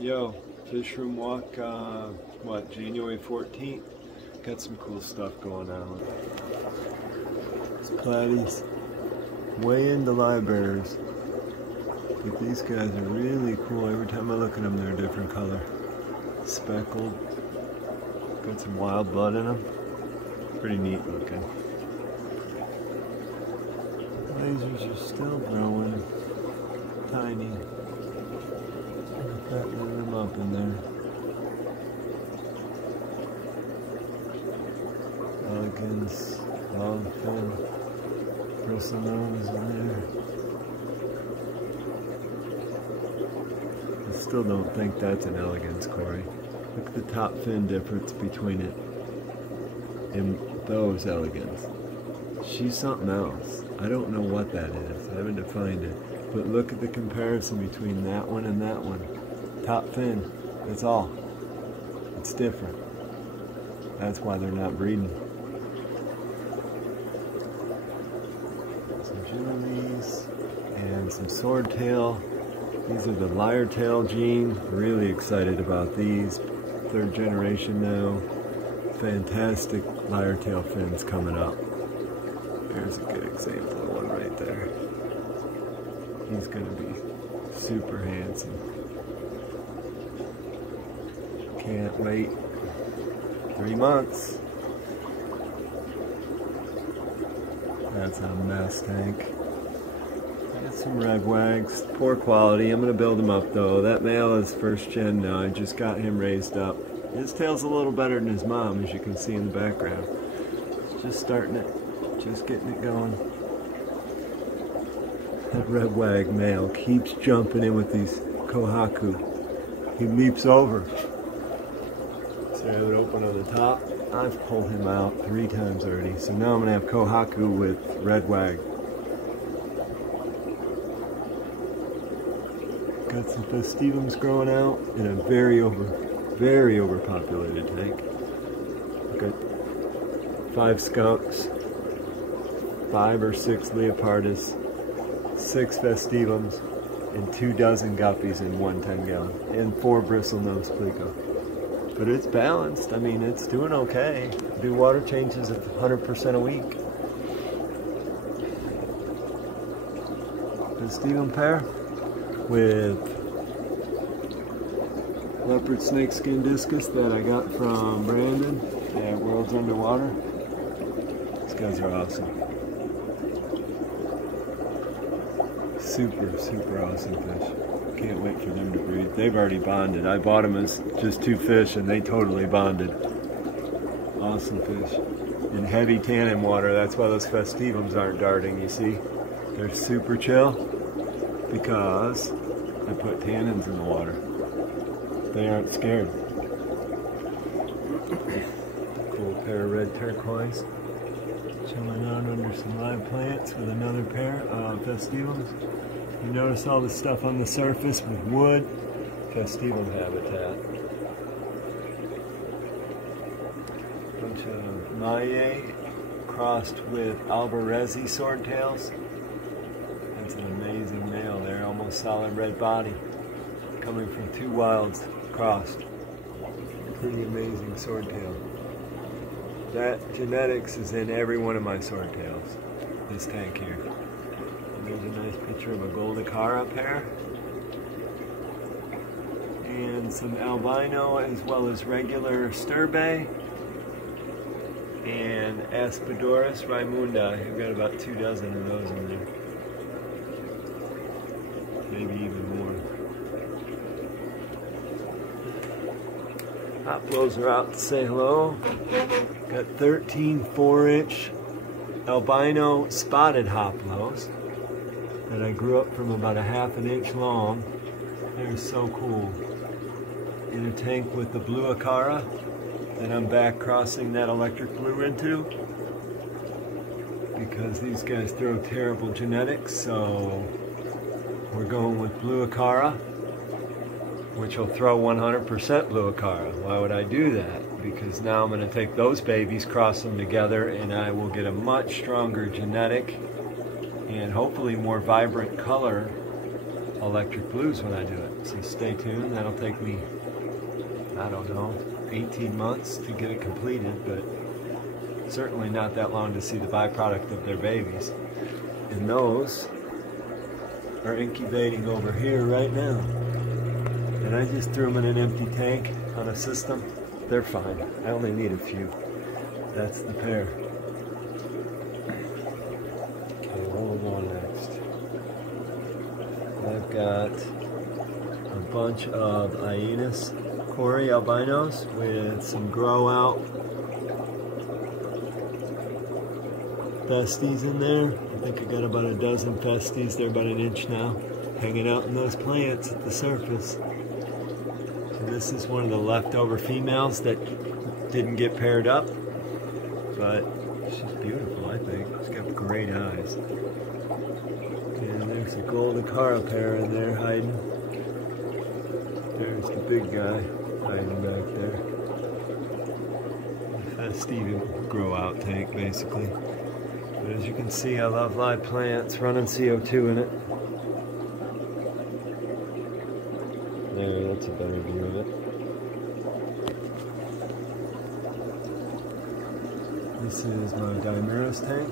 Yo, fishroom walk, January 14th? Got some cool stuff going on. It's platies, way into livebearers. But these guys are really cool. Every time I look at them, they're a different color. Speckled, got some wild blood in them. Pretty neat looking. Lasers are still growing, tiny. Fattening them up in there. Elegance, longfin, bristle nose in there. I still don't think that's an elegance, Corey. Look at the top fin difference between it and those elegance. She's something else. I don't know what that is. I haven't defined it. But look at the comparison between that one and that one. Top fin, that's all. It's different. That's why they're not breeding. Some Gillies and some swordtail. These are the lyre-tail gene. Really excited about these. Third generation now. Fantastic lyre-tail fins coming up. There's a good example of one right there. He's gonna be super handsome. Can't wait. 3 months. That's a mess tank. Got some red wags. Poor quality. I'm going to build him up though. That male is first gen now. I just got him raised up. His tail's a little better than his mom, as you can see in the background. Just starting it. Just getting it going. That red wag male keeps jumping in with these kohaku. He leaps over. So I have it open on the top. I've pulled him out 3 times already. So now I'm going to have kohaku with red wag. Got some festivums growing out in a very overpopulated tank. Got 5 skunks, 5 or 6 leopardus, 6 festivums, and 2 dozen guppies in 1 10-gallon, and 4 bristlenose plico. But it's balanced. I mean, it's doing okay. I do water changes at 100% a week. Festivum pair with leopard snakeskin discus that I got from Brandon at World's Underwater. These guys are awesome. Super awesome fish. Can't wait for them to breed. They've already bonded. I bought them as just 2 fish and they totally bonded. Awesome fish. In heavy tannin water, that's why those festivums aren't darting, you see? They're super chill because I put tannins in the water. They aren't scared. Cool pair of red turquoise. Chilling out under some live plants with another pair of festivums. You notice all the stuff on the surface with wood, festivum habitat. Bunch of Maye crossed with Alvarezi swordtails. That's an amazing male there, almost solid red body. Coming from 2 wilds crossed. Pretty amazing swordtail. That genetics is in every one of my swordtails. This tank here. There's a nice picture of a Goldicara pair. And some albino as well as regular Sturbe. And Aspidorus raimunda. I've got about 2 dozen of those in there. Maybe even more. Hop blows are out to say hello. Got 13 4-inch albino spotted hop blows that I grew up from about a ½ an inch long. They're so cool. In a tank with the blue Acara that I'm back crossing that electric blue into because these guys throw terrible genetics, so we're going with blue Acara, which will throw 100% blue Acara. Why would I do that? Because now I'm going to take those babies, cross them together, and I will get a much stronger genetic and hopefully more vibrant color electric blues when I do it. So stay tuned. That'll take me, I don't know, 18 months to get it completed, but certainly not that long to see the byproduct of their babies. And those are incubating over here right now. And I just threw them in an empty tank on a system. They're fine. I only need a few. That's the pair. Okay, where are we going next? I've got a bunch of Ionis Corey albinos with some grow out festies in there. I think I got about a dozen festies. They're about 1 inch now, hanging out in those plants at the surface. And this is one of the leftover females that didn't get paired up, but she's beautiful, I think. She's got great eyes. And there's a golden Carl pair in there hiding. There's the big guy hiding back there. The festive grow out tank, basically. But as you can see, I love live plants running CO2 in it. There, that's a better view of it. This is my Dimeros tank.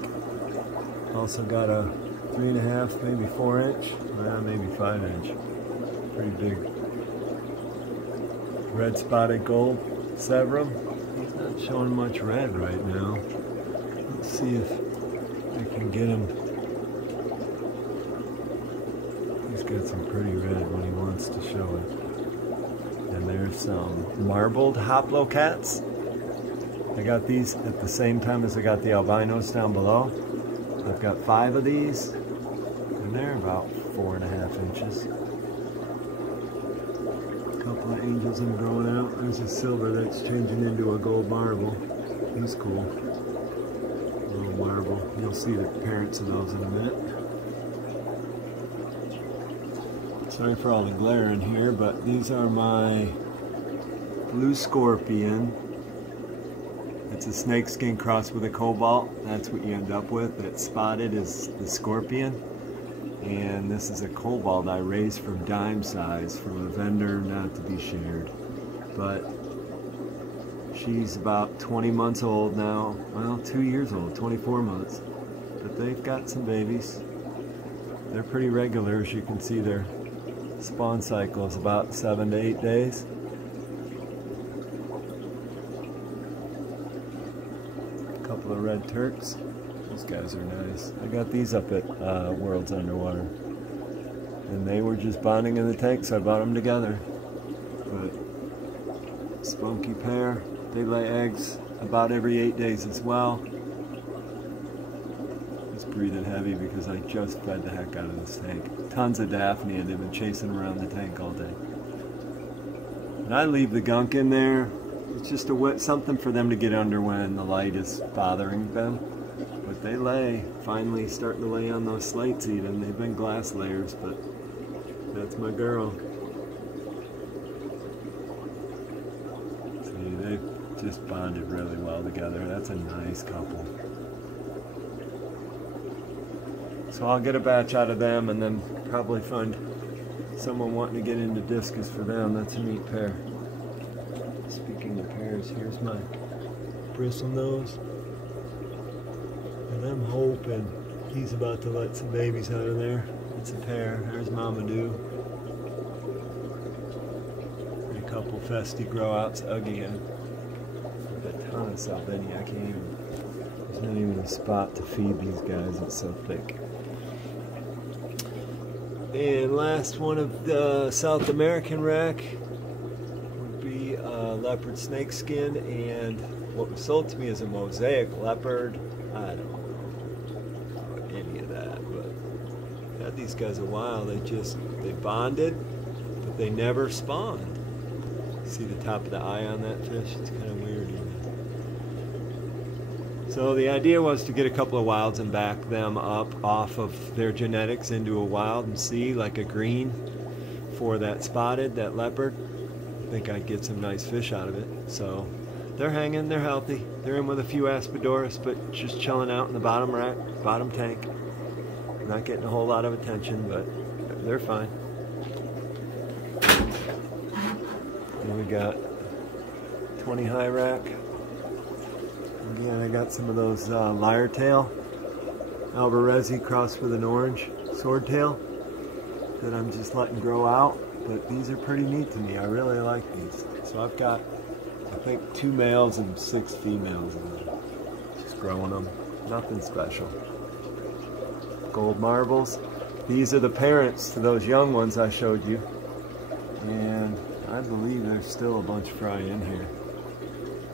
Also got a 3.5, maybe 4 inch, maybe 5 inch. Pretty big. Red spotted gold Severum. He's not showing much red right now. Let's see if I can get him. He's got some pretty red when he wants to show it. And there's some marbled Hoplocats. I got these at the same time as I got the albinos down below. I've got 5 of these, and they're about 4.5 inches. A couple of angels in growing out. There's a silver that's changing into a gold marble. He's cool. Little marble. You'll see the parents of those in a minute. Sorry for all the glare in here, but these are my blue scorpion. It's a snakeskin crossed with a cobalt. That's what you end up with. That spotted is the scorpion. And this is a cobalt I raised from dime size from a vendor, not to be shared. But she's about 20 months old now. Well, 2 years old, 24 months. But they've got some babies. They're pretty regular, as you can see. Their spawn cycle is about 7 to 8 days. A couple of red Turks. These guys are nice. I got these up at World's Underwater. And they were just bonding in the tank, so I bought them together. But spunky pair. They lay eggs about every 8 days as well. Just breathing heavy because I just fed the heck out of this tank. Tons of Daphne, and they've been chasing around the tank all day. And I leave the gunk in there. It's just something for them to get under when the light is bothering them. But they lay, finally starting to lay on those slates even. They've been glass layers, but that's my girl. See, they've just bonded really well together. That's a nice couple. So I'll get a batch out of them and then probably find someone wanting to get into discus for them. That's a neat pair. Speaking of pairs, here's my bristlenose. And I'm hoping he's about to let some babies out of there. It's a pair. There's Mamadou. And a couple festy grow outs again. With a ton of Salvinia. I can't even. There's not even a spot to feed these guys. It's so thick. And last one of the South American rack would be a leopard snakeskin, and what was sold to me is a mosaic leopard. I don't know any of that, but I had these guys a while. They bonded, but they never spawned. See the top of the eye on that fish? It's kind of weird. So the idea was to get a couple of wilds and back them up off of their genetics into a wild and see like a green for that spotted, that leopard. I think I'd get some nice fish out of it. So they're hanging, they're healthy. They're in with a few Aspidoras, but just chilling out in the bottom rack, bottom tank. Not getting a whole lot of attention, but they're fine. got 20 high rack. Again, I got some of those lyre tail Alvarezi crossed with an orange swordtail that I'm just letting grow out. But these are pretty neat to me. I really like these. So I've got, I think, 2 males and 6 females in them. Just growing them. Nothing special. Gold marbles. These are the parents to those young ones I showed you. And I believe there's still a bunch of fry in here.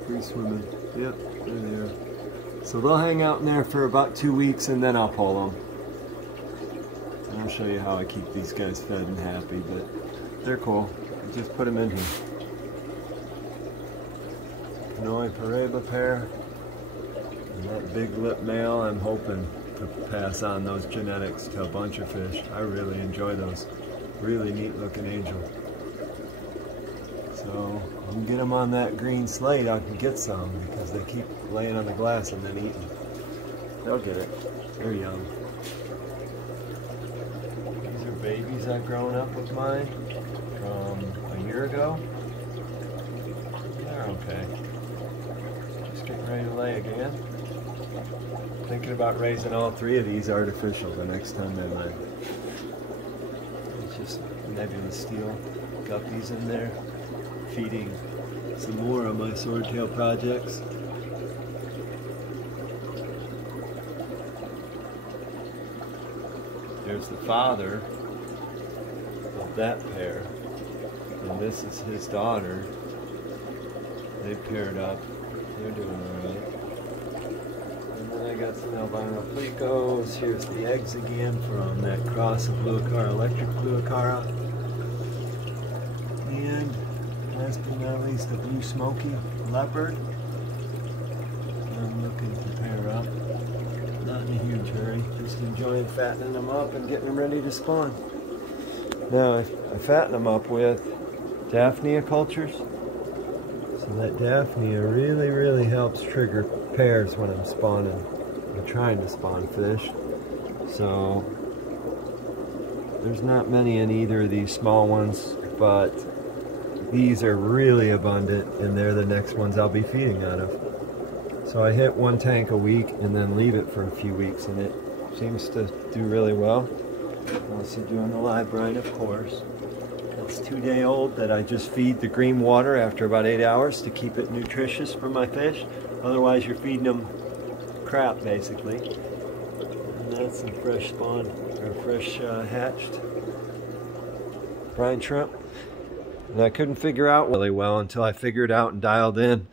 Free swimming. Yep, they're there. So they'll hang out in there for about 2 weeks and then I'll pull them. And I'll show you how I keep these guys fed and happy, but they're cool. I just put them in here. Kanoi Pareba pair. And that big lip male, I'm hoping to pass on those genetics to a bunch of fish. I really enjoy those. Really neat looking angel. So I can get them on that green slate, I can get some because they keep laying on the glass and then eating. They'll get it. They're young. These are babies I've grown up with mine from a year ago. They're okay. Just getting ready to lay again. Thinking about raising all 3 of these artificial the next time they lay. It's just nebulous steel guppies in there. Feeding some more of my swordtail projects. There's the father of that pair, and this is his daughter. They paired up. They're doing alright. And then I got some albino plecos. Here's the eggs again from that cross of Bluicara, electric Bluicara. And last but not least, the blue smoky leopard. I'm looking to pair up. Not in a huge hurry, just enjoying fattening them up and getting them ready to spawn. Now I fatten them up with Daphnia cultures. So that Daphnia really helps trigger pairs when I'm spawning. I'm trying to spawn fish. So there's not many in either of these small ones, but these are really abundant and they're the next ones I'll be feeding out of. So I hit 1 tank a week and then leave it for a few weeks and it seems to do really well. Also doing the live brine, of course. It's 2-day-old that I just feed the green water after about 8 hours to keep it nutritious for my fish. Otherwise you're feeding them crap basically. And that's some fresh spawn, or fresh hatched brine shrimp. And I couldn't figure out really well until I figured out and dialed in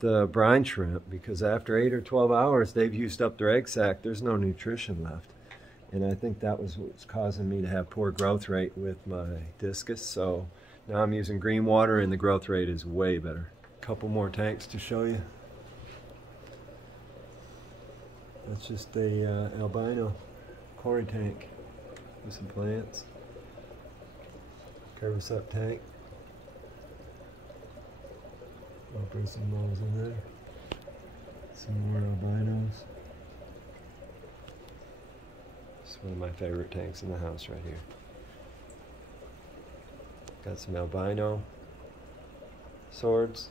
the brine shrimp, because after 8 or 12 hours they've used up their egg sac. There's no nutrition left. And I think that was what's causing me to have poor growth rate with my discus. So now I'm using green water and the growth rate is way better. A couple more tanks to show you. That's just a albino quarry tank with some plants. Curves up tank. I'll bring some moles in there. Some more albinos. It's one of my favorite tanks in the house right here. Got some albino swords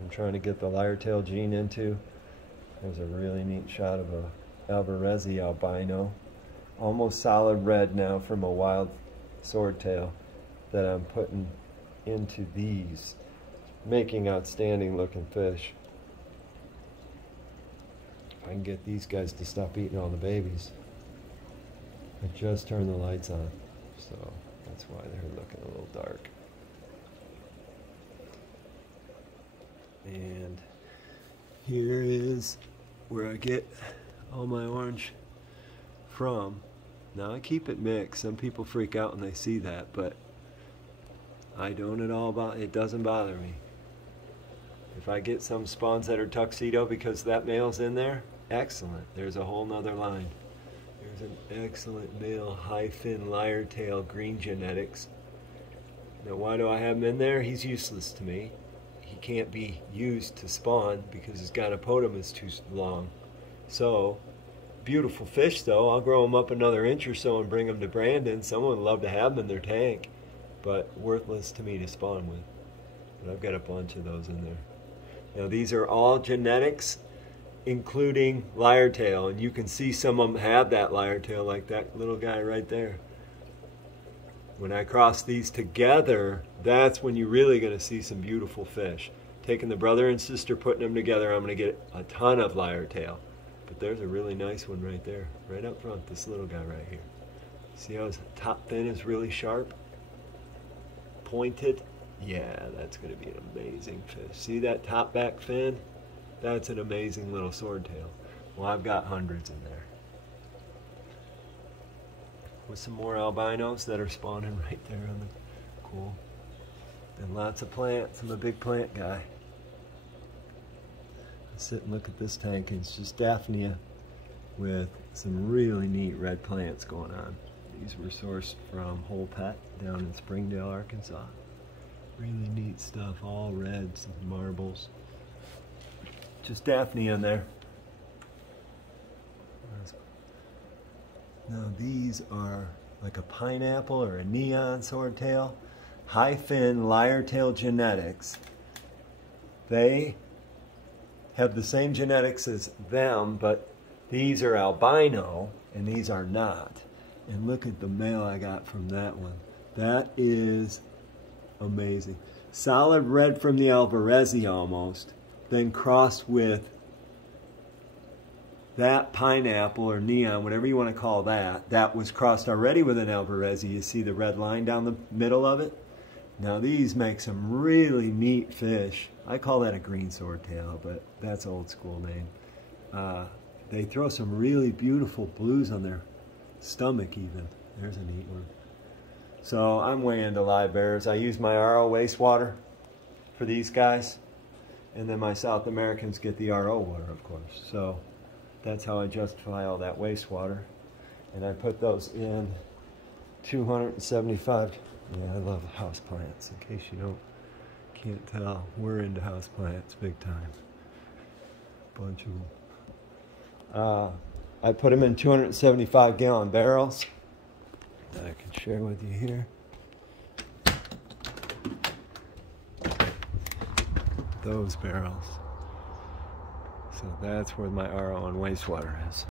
I'm trying to get the lyre tail gene into. There's a really neat shot of a Alvarezi albino. Almost solid red now from a wild swordtail that I'm putting into these, making outstanding looking fish. If I can get these guys to stop eating all the babies. I just turned the lights on, so that's why they're looking a little dark. And here is where I get all my orange from. Now I keep it mixed. Some people freak out when they see that, but I don't at all. It doesn't bother me. If I get some spawns that are tuxedo because that male's in there, excellent. There's a whole nother line. There's an excellent male high fin lyre tail green genetics. Now why do I have him in there? He's useless to me. He can't be used to spawn because his gonopotum is too long. So, beautiful fish though. I'll grow them up another inch or so and bring them to Brandon. Someone would love to have them in their tank, but worthless to me to spawn with. But I've got a bunch of those in there. Now these are all genetics, including lyre tail, and you can see some of them have that lyre tail, like that little guy right there. When I cross these together, that's when you're really going to see some beautiful fish. Taking the brother and sister, putting them together, I'm going to get a ton of lyre tail. But there's a really nice one right there, right up front, this little guy right here. See how his top fin is really sharp? Pointed? Yeah, that's going to be an amazing fish. See that top back fin? That's an amazing little swordtail. Well, I've got hundreds in there. With some more albinos that are spawning right there on the cool. And lots of plants. I'm a big plant guy. Sit and look at this tank, and it's just Daphnia with some really neat red plants going on. These were sourced from Whole Pet down in Springdale, Arkansas. Really neat stuff, all reds and marbles. Just Daphnia in there. Now these are like a pineapple or a neon swordtail. High fin lyre tail genetics. They have the same genetics as them, but these are albino and these are not. And look at the male I got from that one. That is amazing. Solid red from the Alvarezi almost, then crossed with that pineapple or neon, whatever you want to call that. That was crossed already with an Alvarezi. You see the red line down the middle of it? Now these make some really neat fish. I call that a green swordtail, but that's old school name. They throw some really beautiful blues on their stomach even. There's a neat one. So I'm way into live bears. I use my RO wastewater for these guys, and then my South Americans get the RO water, of course. So that's how I justify all that wastewater. And I put those in 275. Yeah, I love house plants. In case you can't tell, we're into house plants big time. Bunch of them. I put them in 275 gallon barrels that I can share with you here. Those barrels. So that's where my RO and wastewater is.